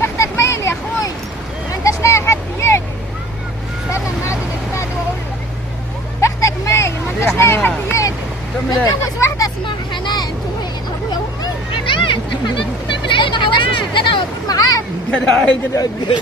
بختك مين يا اخوي؟ ما انتش لاقي حد يجي. استنى النادي الاستاذ واقول لك. بختك مين؟ ما انتش لاقي حد يجي. متجوز واحده اسمها حنان. وهي ابويا وامي حنان. حنان بتعمل ايه؟ انا هوشوش الجدع معاك. جدع جدع جدع.